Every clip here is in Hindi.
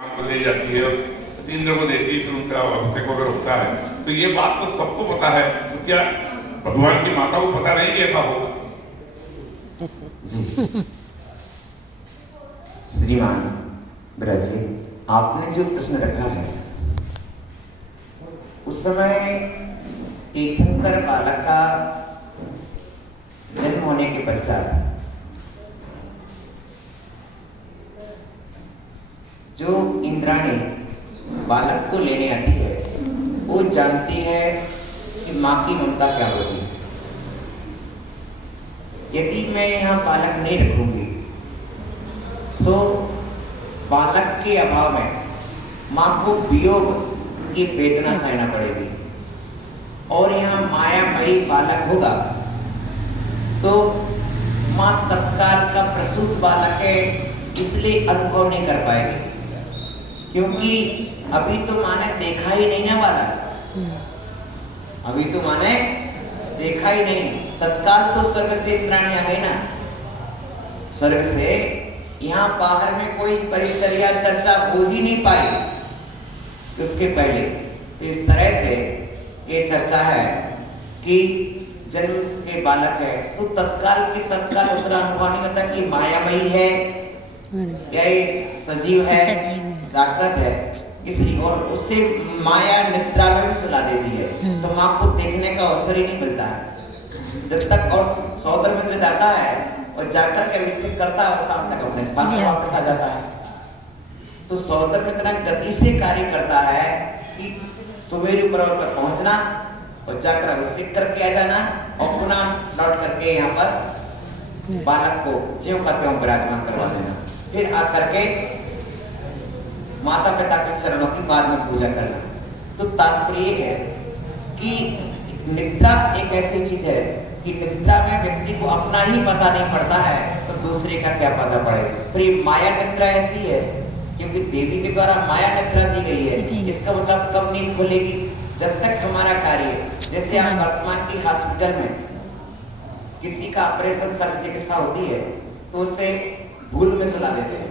को ले जाती है, इंद्र को देती है, फिर उनका अभिषेक वगैरह होता है। तो ये बात तो सबको पता है, तो क्या भगवान की माता को पता नहीं कि ऐसा होगा? जी श्रीमान ब्रज जी, आपने जो प्रश्न रखा है, उस समय तीर्थंकर बालक का जन्म होने के पश्चात जो इंद्राणी बालक को लेने आती है, वो जानती है कि माँ की ममता क्या होगी। यदि मैं यहाँ बालक नहीं रखूंगी तो बालक के अभाव में माँ को वियोग की वेदना सहना पड़ेगी, और यहाँ मायामयी बालक होगा तो माँ तत्काल का प्रसूत बालक है इसलिए अनुभव नहीं कर पाएगी, क्योंकि अभी तो माँ ने देखा ही नहीं ना बालक, अभी तो माँ ने देखा ही नहीं। तत्काल तो स्वर्ग से इंद्राणी आ गई ना, स्वर्ग से यहाँ बाहर में कोई परिसर या चर्चा हो ही नहीं पाई तो उसके पहले तो इस तरह से ये चर्चा है कि जन्म के बालक है तो तत्काल की तत्काल उतना अनुभव नहीं होता कि मायामयी है या ये सजीव है, जागृत है, इसलिए और उससे माया निद्रा में भी सुला देती है, तो माँ को देखने का अवसर ही नहीं मिलता है जब तक। और सौदर मित्र जाता है और जाकर के अभिषेक करता है और शाम तक अपने पास वापस आ जाता है। तो सौदर मित्र गति से कार्य करता है कि सुबेरे पर्वत पर पहुंचना और जाकर अभिषेक करके आ जाना और पुनः लौट करके यहाँ पर बालक को ज्यों का त्यों विराजमान करवा देना, फिर आकर के माता पिता के चरणों की बाद में पूजा करना। तो तात्पर्य है कि निद्रा एक ऐसी चीज है कि निद्रा में व्यक्ति को अपना ही पता नहीं पड़ता है तो दूसरे का क्या पता पड़ेगा। फिर ये माया निद्रा ऐसी है क्योंकि देवी के द्वारा माया निद्रा दी गई है, इसका मतलब कब नींद खुलेगी, जब तक हमारा कार्य, जैसे आप वर्तमान की हॉस्पिटल में किसी का ऑपरेशन शल्य चिकित्सा होती है तो उसे भूल में सुला देते हैं,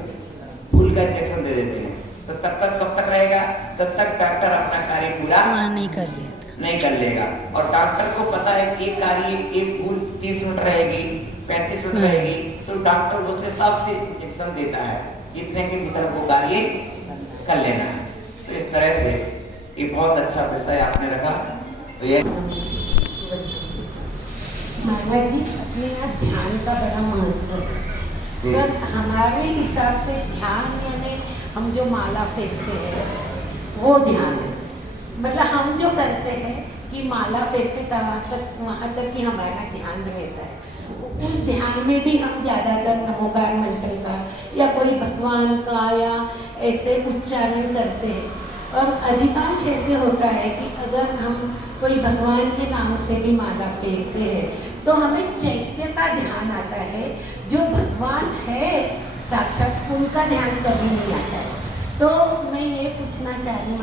भूल का इंजेक्शन दे देते हैं, तो तब तक कब तक रहेगा जब तक डॉक्टर अपना कार्य पूरा नहीं कर लेगा। और डॉक्टर को पता है कि कार्य एक भूल 30 मिनट रहेगी, 35 मिनट रहेगी, तो डॉक्टर उस हिसाब से इंजेक्शन देता है इतने के भीतर वो कार्य कर लेना है। तो इस तरह से ये बहुत अच्छा विषय आपने रखा। तो ये महाराज जी, अपने यहाँ ध्यान का बड़ा महत्व है। तो हमारे हिसाब से ध्यान यानी हम जो माला फेंकते हैं वो ध्यान है, मतलब हम जो करते हैं कि माला फेंकते वहाँ तक कि हमारा ध्यान रहता है। उस ध्यान में भी हम ज़्यादातर नमोकार मंत्र का या कोई भगवान का या ऐसे उच्चारण करते हैं, और अधिकांश ऐसे होता है कि अगर हम कोई भगवान के नाम से भी माला फेंकते हैं तो हमें चैत्य का ध्यान आता है, जो भगवान है साक्षात उनका ध्यान कभी नहीं आता है। तो मैं ये पूछना चाह रही हूँ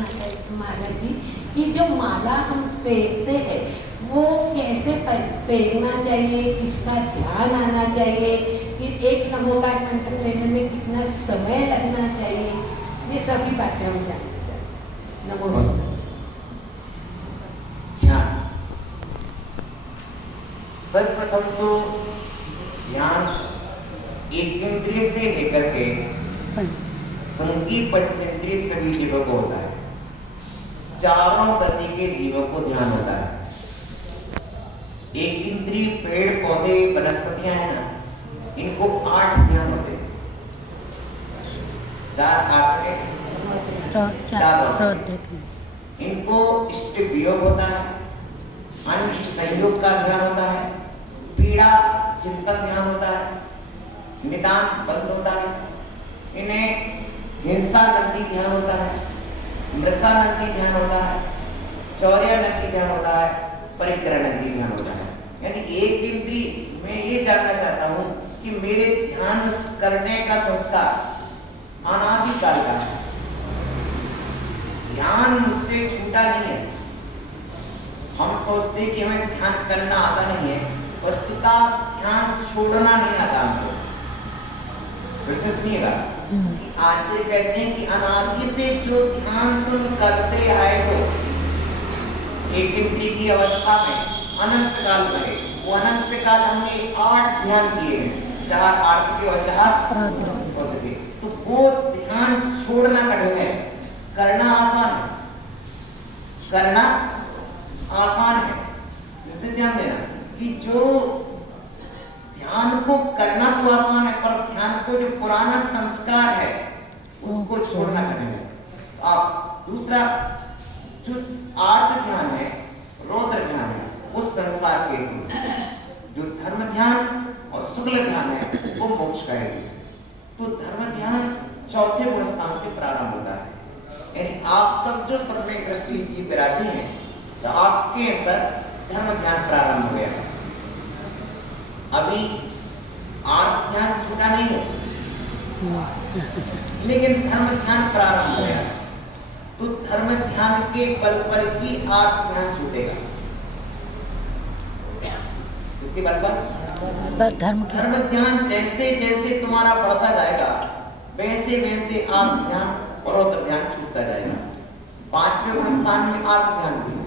महाराज जी कि जो माला हम फेंकते हैं वो कैसे फेंकना चाहिए, किसका ध्यान आना चाहिए, कि एक नमोकार मंत्र लेने में कितना समय लगना चाहिए, ये सभी बातें हम जानना चाहिए। नमस्कार। सर्वप्रथम तो ध्यान एक इंद्रिय से लेकर के संगीत पंचेंद्रिय सभी जीवों को होता है, चारों गति के जीवों को ध्यान होता है। एक इंद्रिय पेड़ पौधे वनस्पतियां हैं ना, इनको 8 ध्यान होते हैं, 4 आपके इनको इष्ट वियोग होता है, अंश संयोग का ध्यान होता है, पीड़ा चिंतन ध्यान होता है, निदान बंद होता है, इन्हें हिंसा नंदी ध्यान होता है, मृषा नंदी ध्यान होता है, चौर्य नंदी ध्यान होता है, परिक्रम नंदी ध्यान होता है। यानी एक इंद्रिय मैं ये जानना चाहता हूँ कि मेरे ध्यान करने का संस्कार अनादिकाल का है, ध्यान मुझसे छूटा नहीं है। हम सोचते हैं कि हमें ध्यान करना आता नहीं है, वस्तुतः ध्यान छोड़ना नहीं आता हमको। विशेष नहीं रहा। आचार्य कहते हैं कि अनादि से जो ध्यान तुम करते आए हो एक इंद्रिय की अवस्था में अनंत काल में, वो अनंत काल हमने 8 ध्यान किए हैं, 4 आर्थ के और 4 रौद्र के। तो वो ध्यान छोड़ना कठिन है, करना आसान है, करना आसान है। जैसे ध्यान देना कि जो ध्यान को करना तो आसान है, पर ध्यान को जो पुराना संस्कार है उसको छोड़ना कठिन है। अब दूसरा जो आर्त ध्यान है, रौद्र ध्यान है, वो संसार के हेतु, जो धर्म ध्यान और शुक्ल ध्यान है वो मोक्ष का हेतु। तो धर्म ध्यान चौथे गुण स्थान से प्रारंभ होता है। यानी आप सब जो सब में दृष्टि जीव विराजी हैं, तो आपके अंदर धर्म ध्यान प्रारंभ हो गया। अभी आर्त ध्यान छूटा नहीं है, लेकिन धर्म ध्यान प्रारंभ हो गया। तो धर्म ध्यान के बल पर ही आर्त ध्यान छूटेगा। इसके बल पर धर्म ध्यान जैसे जैसे तुम्हारा बढ़ता जाएगा, वैसे वैसे आर्त ध्यान और रौद्र ध्यान छूटता जाएगा। 5वें गुण स्थान में आर्त ध्यान भी है,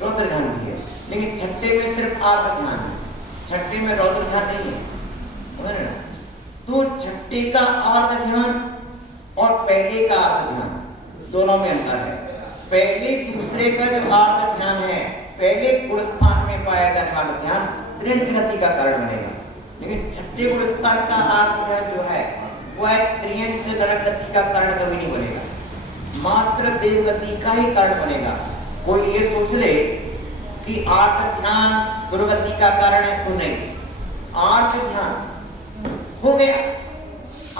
रौद्र ध्यान भी है, लेकिन 6ठे में सिर्फ आर्त ध्यान है, 6ठे में रौद्र ध्यान नहीं है। समझ रहे ना? तो 6ठे का आर्त ध्यान और पहले का आर्त ध्यान दोनों में अंतर है। पहले दूसरे का जो आर्त ध्यान है, पहले गुण स्थान में पाया जाने वाला ध्यान त्रियंच गति का कारण बनेगा, लेकिन 6ठे गुण स्थान का आर्त ध्यान जो है वह त्रियंच नरक गति का कारण कभी नहीं बनेगा, मात्र देव गति का ही कारण बनेगा। कोई ये सोच ले कि आर्त ध्यान दुर्गति का कारण है, तो नहीं। आर्त ध्यान हो गया,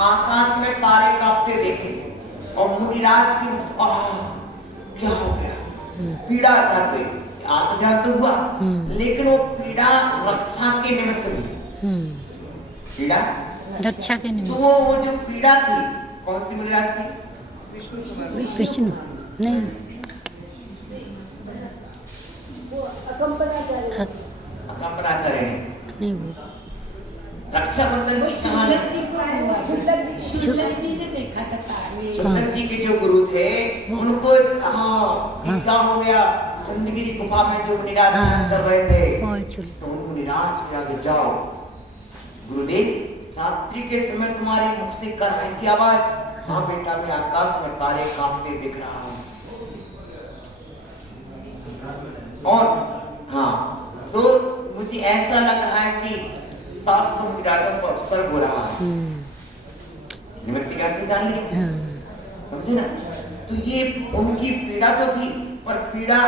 आकाश में तारे कांपते देखे और मुनिराज की क्या हो गया, पीड़ा जाते, आर्त ध्यान तो हुआ, लेकिन वो पीड़ा रक्षा के निमित्त से, पीड़ा रक्षा के निमित्त। तो वो जो पीड़ा थी कौन सी मुनिराज की? विष्णु नहीं, अकम्पनाचार्य नहीं वो रक्षाबंधन की शुक्ल जी को हुआ, शुक्ल जी ने देखा था तारे। शुक्ल जी के जो गुरु थे उनको क्या हो गया, चंद्रगिरी गुफा में जो निराश कर रहे थे, तो उनको निराश में आगे जाओ गुरुदेव, रात्रि के समय तुम्हारे मुख से कर रही की आवाज, हाँ बेटा मैं आकाश में तारे कांपते दिख रहा हूँ। और हाँ, तो मुझे ऐसा लग रहा है कि 700 विराटों को अवसर हो रहा है। निमित्त कैसे जान लिया, समझे ना? तो ये उनकी पीड़ा तो थी, पर पीड़ा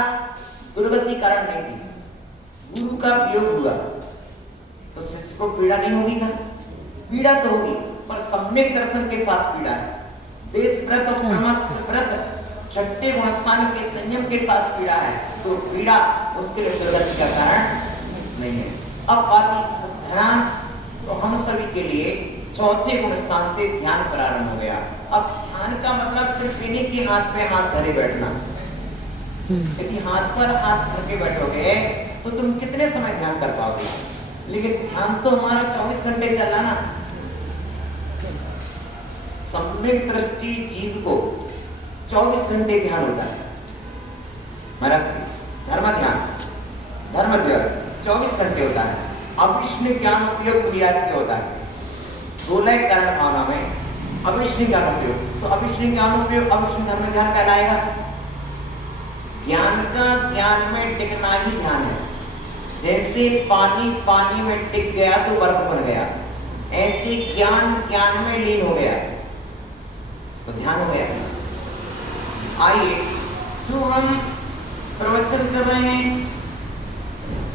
दुर्गति कारण नहीं थी। गुरु का वियोग हुआ तो शिष्य को पीड़ा नहीं होगी ना? पीड़ा तो होगी, पर सम्यक दर्शन के साथ पीड़ा है। देश व्रत और परमार्थ व्रत 6ठे गुण स्थान के संयम के साथ पीड़ा है, तो पीड़ा उसके लिए दुर्गति का कारण नहीं है। अब बात ध्यान, तो हम सभी के लिए चौथे गुण स्थान से ध्यान प्रारंभ हो गया। अब ध्यान का मतलब सिर्फ इन्हीं की हाथ में हाथ धरे बैठना। यदि हाथ पर हाथ धर के बैठोगे तो तुम कितने समय ध्यान कर पाओगे? लेकिन ध्यान तो हमारा 24 घंटे चल रहा ना। सम्यक दृष्टि जीव को 24 घंटे ध्यान होता है। महाराज धर्म ध्यान 24 घंटे होता है। अविष्ण ज्ञान उपयोग विराज के होता है। 16 कारण भावना में अविष्ण ज्ञान उपयोग, तो अविष्ण ज्ञान उपयोग अविष्ण धर्म ध्यान कहलाएगा। ज्ञान का ज्ञान में टिकना ही ध्यान है। जैसे पानी पानी में टिक गया तो बर्फ बन गया, ऐसे ज्ञान ज्ञान में लीन हो गया तो ध्यान हो गया। आइए, जो हम प्रवचन कर रहे हैं,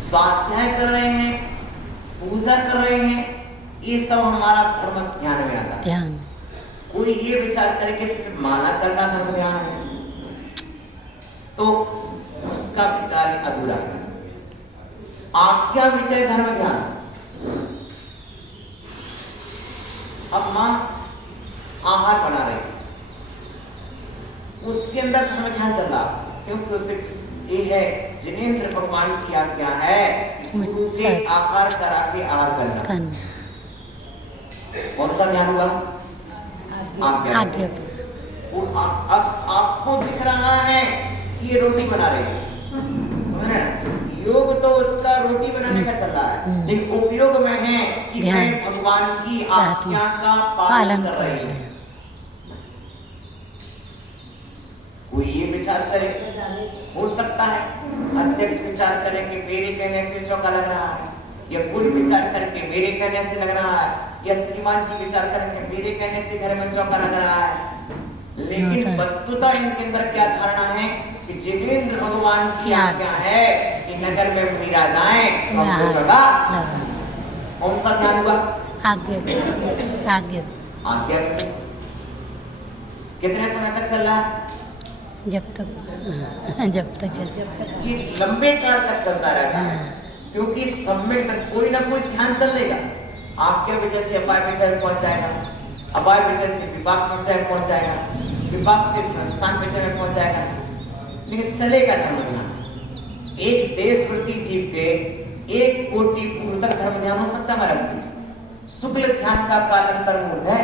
स्वाध्याय कर रहे हैं, पूजा कर रहे हैं, ये सब हमारा धर्म ध्यान में आता है। ध्यान कोई ये विचार करके सिर्फ माला करना धर्म ध्यान है तो उसका विचार अधूरा है। आज्ञा विचय धर्म ध्यान। अब मां आहार बना रही, उसके अंदर धर्म ध्यान चल रहा, क्योंकि उसे ये है जिनेंद्र भगवान की आज्ञा है गुरु के आहार करा के आहार करना। कौन सा ध्यान हुआ? आज्ञा। अब आपको दिख रहा है कि ये रोटी बना रही है, समझ रहे हैं? योग तो उसका रोटी बनाने का चल रहा है, लेकिन उपयोग में है कि मैं भगवान की आज्ञा का पालन कर रही हूँ। कोई ये विचार करे, हो सकता है अध्यक्ष विचार करे कि मेरे कहने से चौका लग रहा है, या कोई विचार करके मेरे कहने से लग रहा है, या श्रीमान जी विचार करके मेरे कहने से घर में चौका लग रहा है, लेकिन वस्तुतः इनके अंदर क्या धारणा है कि जितेंद्र भगवान की आज्ञा है कि नगर में मीरा जाए तो लगा। कौन सा ध्यान हुआ? आगे आगे आज्ञा कितने समय तक चल रहा है? जब तक चल, ये लंबे काल तक चलता रहता है, क्योंकि इस समय तक कोई ना कोई ध्यान चलेगा। आज्ञा वजह से अपाय विजय में पहुंच जाएगा, अपाय विजय से विभाग विजय में पहुंच जाएगा, विभाग से संस्थान विजय में पहुंच जाएगा, लेकिन चलेगा धर्म ध्यान। एक देश प्रति जीव के 1 कोटि पूर्व तक धर्म ध्यान हो सकता है महाराज। शुक्ल ध्यान का कालांतर मूर्ध है।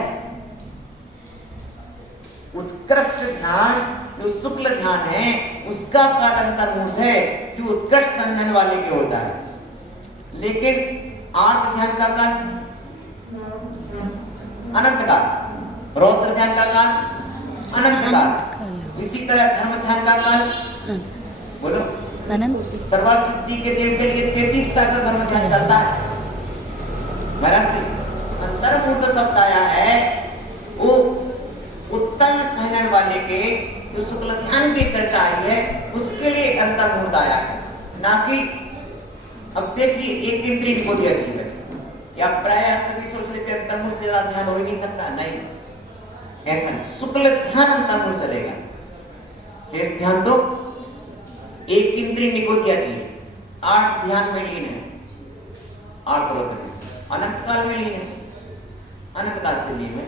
उत्कृष्ट ध्यान जो शुक्ल ध्यान है उसका कालांतर मूर्ध है, जो उत्कृष्ट संधन वाले के होता है। लेकिन आर्त ध्यान का काल अनंत काल, रौद्र ध्यान का काल अनंत काल, इसी तरह धर्म ध्यान का काल बोलो अनंत। सर्वार्थ सिद्धि के देव के लिए 33 सागर धर्म ध्यान चलता है महाराज। अंतर्मूर्त शब्द आया है वो उत्तम सहन वाले के जो शुक्ल ध्यान की चर्चा आई है उसके लिए अंतर्मूर्त आया है, ना कि अब देखिए एक इंद्रिय को दिया जीव है या प्राय सभी सोच लेते अंतर्मूर्त से ज्यादा ध्यान हो ही नहीं सकता, नहीं ऐसा नहीं। शुक्ल ध्यान अंतर्मूर्त चलेगा, शेष ध्यान तो एक इंद्रिय निगोदिया जी 8 ध्यान में लीन है, 8 अनंत काल में लीन है, अनंत काल से लीन है।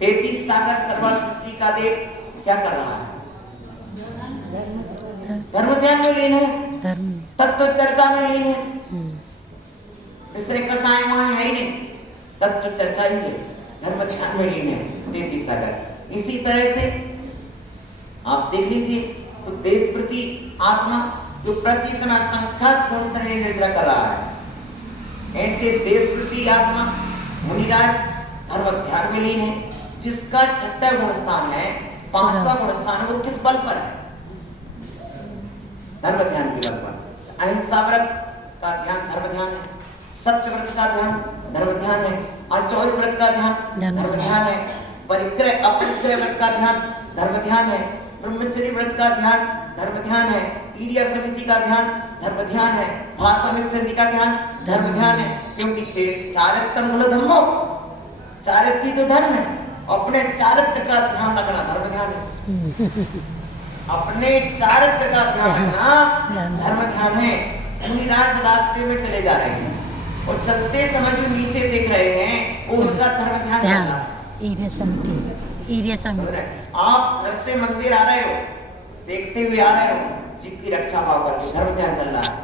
33 सागर सर्वार्थ सिद्धि का देव क्या कर रहा है? धर्म ध्यान में लीन है, तत्व चर्चा में लीन है, इससे कसाय वहां है ही नहीं, तत्व चर्चा ही है, धर्म ध्यान में लीन है 33 सागर। इसी तरह से आप देख लीजिए तो देश प्रति आत्मा जो प्रति समय संख्यात गुण से निर्भर कर रहा है, ऐसे देश प्रति आत्मा मुनिराज धर्म ध्यान में लीन है, जिसका 6वां गुण स्थान है, 5वां गुण स्थान है, वो किस बल पर है? धर्म ध्यान के बल पर। अहिंसा व्रत का ध्यान धर्म ध्यान है, सत्य व्रत का ध्यान धर्म ध्यान है, आचौर्य व्रत का ध्यान धर्म ध्यान है, परिग्रह अपरिग्रह व्रत का ध्यान धर्म ध्यान है, ब्रह्मचर्य व्रत का ध्यान धर्म ध्यान है, ईर्ष्या समिति का ध्यान धर्म ध्यान है, भाषा समिति का ध्यान धर्म ध्यान है, क्योंकि चारित्र मूल धर्मो, चारित्र तो धर्म है, अपने चारित्र का ध्यान रखना धर्म ध्यान है, अपने चारित्र का ध्यान रखना धर्म ध्यान है। मुनिराज रास्ते में चले जा रहे हैं और चलते समय जो नीचे देख रहे हैं वो उनका धर्म ध्यान चल रहा है। आप घर से मंदिर आ रहे हो, देखते हुए आ रहे हो, जीव की रक्षा भाव करके धर्म ध्यान चल रहा है,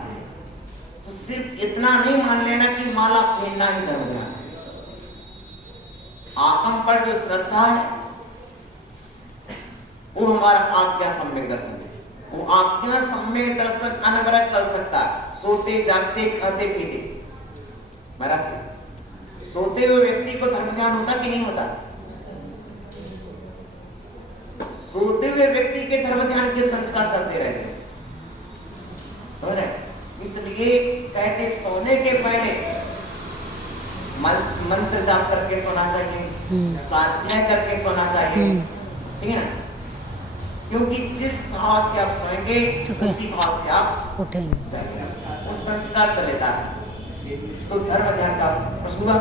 तो सिर्फ इतना नहीं मान लेना कि माला फेरना ही धर्म ध्यान है। आत्म पर जो श्रद्धा है वो हमारा आज्ञा सम्यक दर्शन है, वो आज्ञा सम्यक दर्शन अनवरत चल सकता है, सोते जागते खाते पीते। महाराज सोते हुए व्यक्ति को धर्म ध्यान होता कि नहीं होता? सोते हुए व्यक्ति के धर्म ध्यान के संस्कार चलते रहते हैं, इसलिए कहते सोने के पहले मंत्र जाप करके सोना चाहिए, स्वाध्याय करके सोना चाहिए, ठीक है ना? क्योंकि जिस भाव से आप सोएंगे उसी भाव से आप उठेंगे, वो संस्कार चलेता है। तो धर्म ध्यान का प्रश्न हुआ।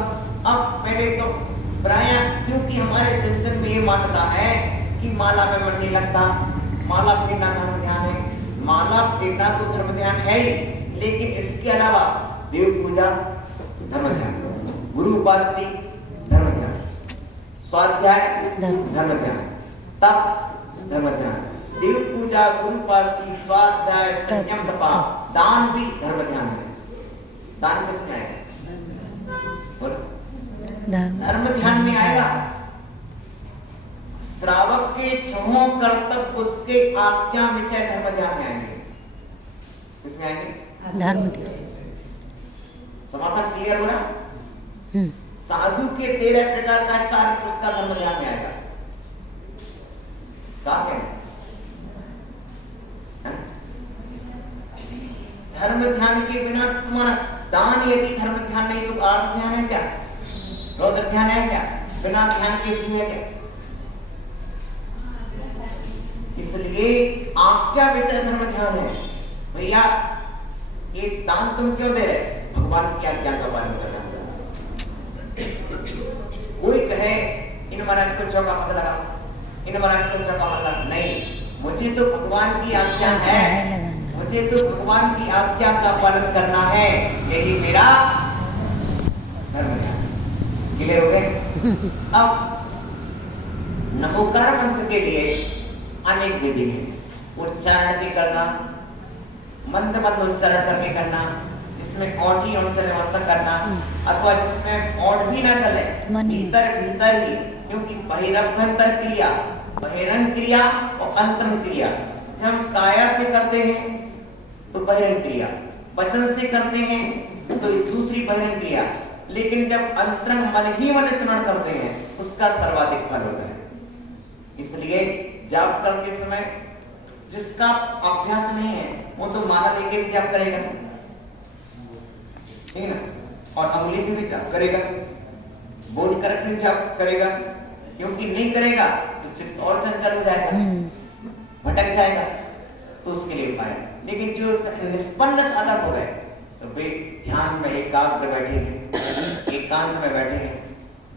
अब पहले तो प्राय क्योंकि हमारे जन में ये मान्यता है कि माला में मन नहीं लगता, माला फेरना धर्म ध्यान है, माला फेरना तो धर्म ध्यान है ही, लेकिन इसके अलावा देव पूजा धर्म ध्यान, गुरु उपासना धर्म ध्यान, स्वाध्याय धर्म ध्यान, तप धर्म ध्यान, देव पूजा, गुरु उपासना, स्वाध्याय, संयम, तपा, दान भी धर्म ध्यान है। दान किसमें आएगा? धर्म ध्यान में आएगा। श्रावक के छहों कर्तव्य उसके आज्ञा विषय धर्म ध्यान में आएंगे। किसमें आएंगे? धर्म समाधान क्लियर हो रहा? साधु के 13 प्रकार का चारित्र उसका धर्म ध्यान में आएगा। धर्म ध्यान के बिना तुम्हारा दान यदि धर्म ध्यान नहीं तो आर्थ ध्यान है क्या? रौद्र ध्यान है क्या? बिना ध्यान के जीव है क्या? इसलिए आज्ञा विषय धर्म ध्यान है। भैया ये दान तुम क्यों दे रहे? भगवान की आज्ञा का पालन करना। कोई कहे इन महाराज को चौका मत लगा, इन महाराज को चौका मत लगा, नहीं, मुझे तो भगवान की आज्ञा है, मुझे तो भगवान की आज्ञा का पालन करना है, यही मेरा धर्म है। क्लियर हो गए? अब नमोकार मंत्र के लिए अनेक विधि है। उच्चारण भी करना, मंद मंद उच्चारण करके करना, जिसमें ओठ ही ओठ चले वैसा करना, अथवा जिसमें ओठ भी ना चले, भीतर भीतर ही, क्योंकि बहिरभ्यंतर क्रिया, बहिरंग क्रिया और अंतरंग क्रिया, जब हम काया से करते हैं तो बहिरंग क्रिया, वचन से करते हैं तो दूसरी बहिरंग क्रिया, लेकिन जब अंतरंग मन ही मन स्मरण करते हैं उसका सर्वाधिक फल होता है। इसलिए जाप करते समय जिसका अभ्यास नहीं है वो तो माला लेके भी जाप करेगा, ठीक है ना, और अंगुली से भी जाप करेगा, बोल कर भी जाप करेगा, क्योंकि नहीं करेगा तो चित्त और चंचल हो जाएगा, भटक जाएगा, तो उसके लिए उपाय। लेकिन जो निष्पन्न साधक हो गए तो वे ध्यान में एकाग्र बैठेंगे, एकांत में बैठेंगे,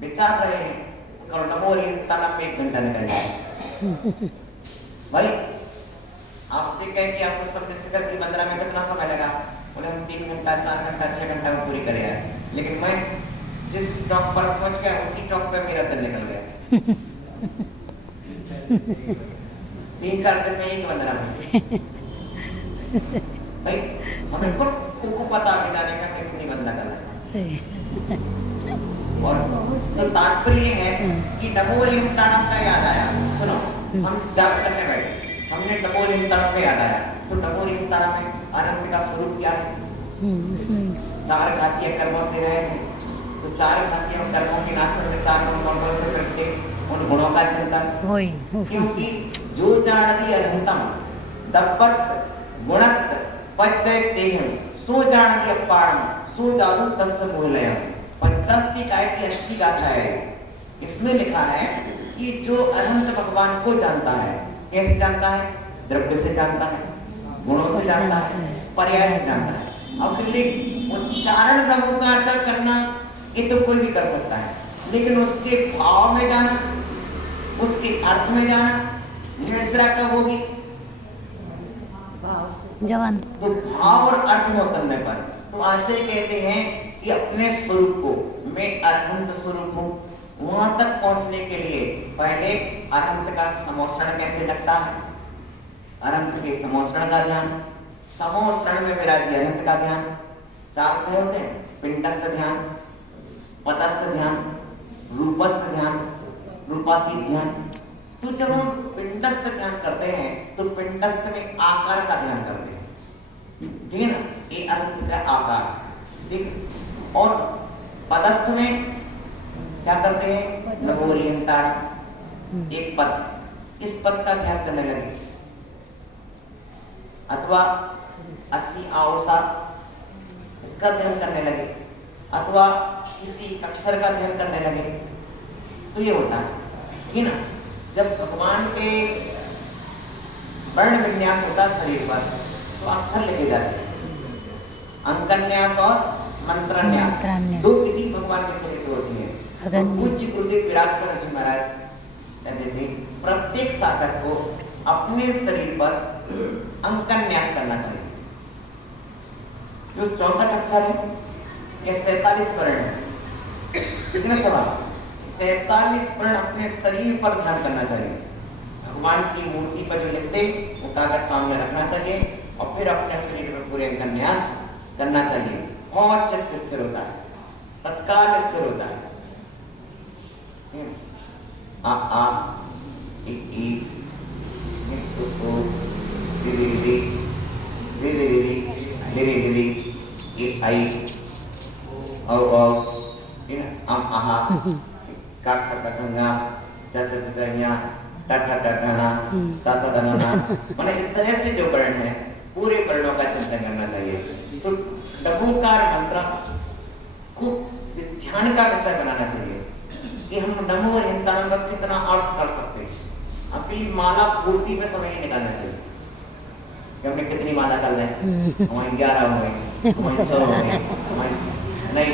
विचार रहे हैं, तलब में 1 घंटा निकल जाए। भाई आपसे कहे कि आपको सब डिस्कस की 15 में कितना समय लगा? बोले हम 3 घंटा 4 घंटा 6 घंटा में पूरी करे आए, लेकिन मैं जिस टॉप पर पहुंच गया उसी टॉप पे मेरा दिन निकल गया। 3-4 दिन में 1 15 मिनट। भाई हमें को पता है जाने का कितनी बदला करना सही। और तो तात्पर्य है कि डबोलिंग ताड़म का याद आया। सुनो, हम जाप करने बैठे, हमने डबोलिंग ताड़म का याद आया, तो डबोलिंग ताड़म में आनंद का स्वरूप क्या है? उसमें 4 घातीय कर्मों से रहे थे, तो 4 घातीय कर्मों के नाश में 4 गुणों से करके उन गुणों का चिंतन होई, क्योंकि जो जानती अरहंतम दब्बत गुणत पच्चय तेहम सो जानती अपारम सो जादू तस्य मूलयम। पंचास्ती काय की 80 गाथा है। इसमें लिखा है कि जो अनंत भगवान को जानता है, कैसे जानता है? द्रव्य से जानता है, गुणों से जानता है, पर्याय से जानता है। अब उच्चारण नमोकार का करना ये तो कोई भी कर सकता है, लेकिन उसके भाव में जाना, उसके अर्थ में जाना, निद्रा कब होगी? जवान तो भाव और अर्थ में उतरने पर तो आचार्य कहते हैं कि अपने स्वरूप को, मैं अरहंत स्वरूप हूँ, वहां तक पहुंचने के लिए पहले अरहंत का समोषण कैसे लगता है? अरहंत के समोषण का ध्यान, समोषण में मेरा अरहंत का ध्यान। 4 होते हैं, पिंडस्थ ध्यान, पतस्थ ध्यान, रूपस्थ ध्यान, रूपातीत ध्यान। तो जब हम पिंडस्थ ध्यान करते हैं तो पिंडस्थ में आकार का ध्यान करते हैं, ठीक है ना, ये अरहंत का आकार, ठीक। और पदस्थ में क्या करते हैं? नवोरियंताण, एक पद, इस पद का ध्यान करने लगे, अथवा 80 आवसा इसका ध्यान करने लगे, अथवा किसी अक्षर का ध्यान करने लगे, तो ये होता है, ठीक ना। जब भगवान के वर्ण विन्यास होता है शरीर पर तो अक्षर लिखे जाते हैं, अंकन्यास और मंत्रन्यास, 2 विधि भगवान के शरीर पर होती है। तो पूज्य गुरुदेव विराट जी महाराज कहते थे प्रत्येक साधक को अपने शरीर पर अंकन्यास करना चाहिए। जो 64 अक्षर है या 47 वर्ण है, कितने सवाल? 47 वर्ण अपने शरीर पर ध्यान करना चाहिए। भगवान की मूर्ति पर जो लिखते वो कागज सामने रखना चाहिए और फिर अपने शरीर पर पूरे अंकन्यास करना चाहिए, और चित्त स्थिर होता है, तत्काल स्थिर होता है। आ आ री री री री री री री री ये आई औ इन आहा का गा च च च ञा ट ठ ट ढना त त ढना माने इस तरह से जो वर्ण है पूरे वर्णों का चिंतन करना चाहिए। तो नमोकार मंत्र को ध्यान का विषय बनाना चाहिए कि हम नमो हिंतानम का कितना अर्थ कर सकते हैं। अपनी माला पूर्ति में समय निकालना चाहिए कि हमने कितनी माला कर लें, हमारी 11 हो गई, हमारी 100 हो गई, हमारी नहीं,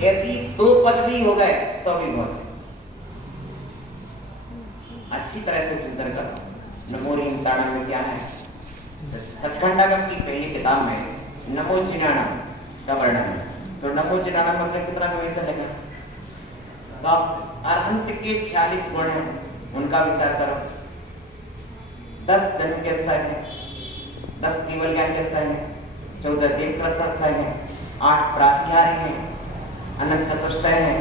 यदि 2 पद भी हो गए तो भी बहुत अच्छी तरह से चिंतन करो। नमो हिंतानम में क्या है, सतखंडागम की पहली किताब में नमो चिन्याणम का वर्णन है। तो नमो चिन्याणम मतलब कितना में चलेगा, तो आप अरहंत के 46 गुण हैं उनका विचार करो। 10 जन्म के रसायन है, 10 केवल ज्ञान के रसायन है, 14 देव रसायन है, 8 प्रातिहारी है, अनंत चतुष्टय है,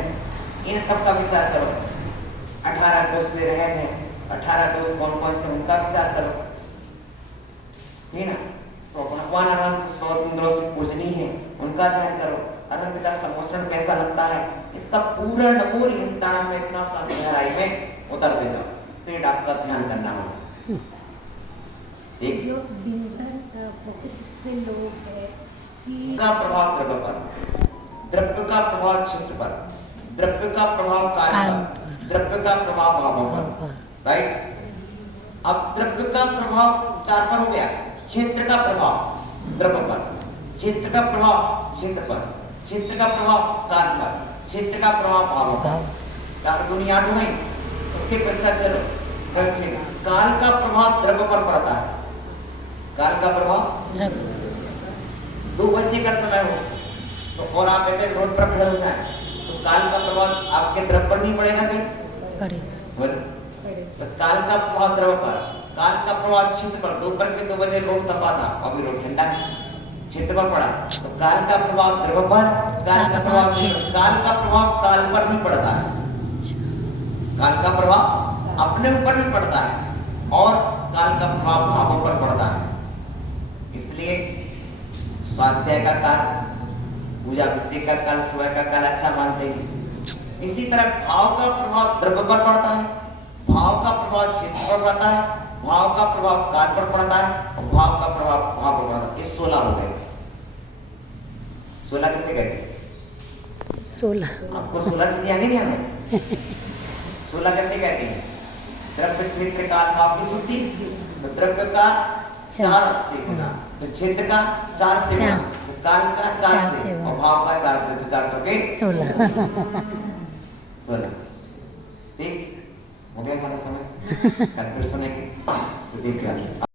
इन सब का विचार करो। 18 दोष से रहे हैं, 18 दोष कौन कौन से उनका विचार करो, ठीक ना। तो भगवान अनंत 100 इंद्रों से पूजनीय है उनका ध्यान करो। अनंत का समोषण कैसा लगता है, इसका पूरा नमो हिंतानम में इतना सा गहराई में उतरते जाओ, तो ये आपका ध्यान करना होगा। एक जो दिन भर बहुत से लोग हैं कि का प्रभाव द्रव्य पर, द्रव्य का प्रभाव क्षेत्र पर, द्रव्य का प्रभाव काल पर, द्रव्य का प्रभाव भावों पर, राइट। अब द्रव्य का प्रभाव 4 पर हो गया, क्षेत्र का प्रभाव द्रव्य पर, क्षेत्र का प्रभाव क्षेत्र पर, क्षेत्र का प्रभाव काल पर, क्षेत्र का प्रभाव भावों पर, 4 दूनी 8 हुए। उसके पश्चात चलो काल का प्रभाव द्रव्य पर पड़ता है, काल का प्रभाव 2 बजे का समय हो तो और आप ऐसे रोड पर खड़े हो जाए तो काल का प्रभाव आपके द्रव्य पर नहीं पड़ेगा क्या, तो काल का प्रभाव द्रव्य पर, काल का प्रभाव क्षेत्र पर। दोपहर के 2 बजे रोड तपा था, अभी रोड ठंडा है, क्षेत्र पर पड़ा, तो काल का प्रभाव द्रव्य पर, काल का प्रभाव क्षेत्र, काल का प्रभाव काल पर भी पड़ता है, काल का प्रभाव अपने ऊपर भी पड़ता है और काल का प्रभाव भावों पर पड़ता है। इसलिए स्वाध्याय का काल, पूजा अभिषेक का काल, सुबह का काल अच्छा मानते हैं। इसी तरह भाव का प्रभाव द्रव्य पर पड़ता है, भाव का प्रभाव क्षेत्र पर पड़ता है, भाव का प्रभाव काल पर पड़ता है और भाव का प्रभाव भाव पर पड़ता है। ये 16 हो गए। 16 कैसे कहते हैं, 16 आपको 16 चीजें आगे ध्यान में 16 कैसे कहते हैं, द्रव्य क्षेत्र काल भाव की शुद्धि, तो द्रव्य का 4 से गुना, तो क्षेत्र का 4 से गुना, तो काल का 4 से और भाव का 4 से, तो 4 चौके 16। ठीक हो गया हमारा समय, कल फिर सुनेंगे।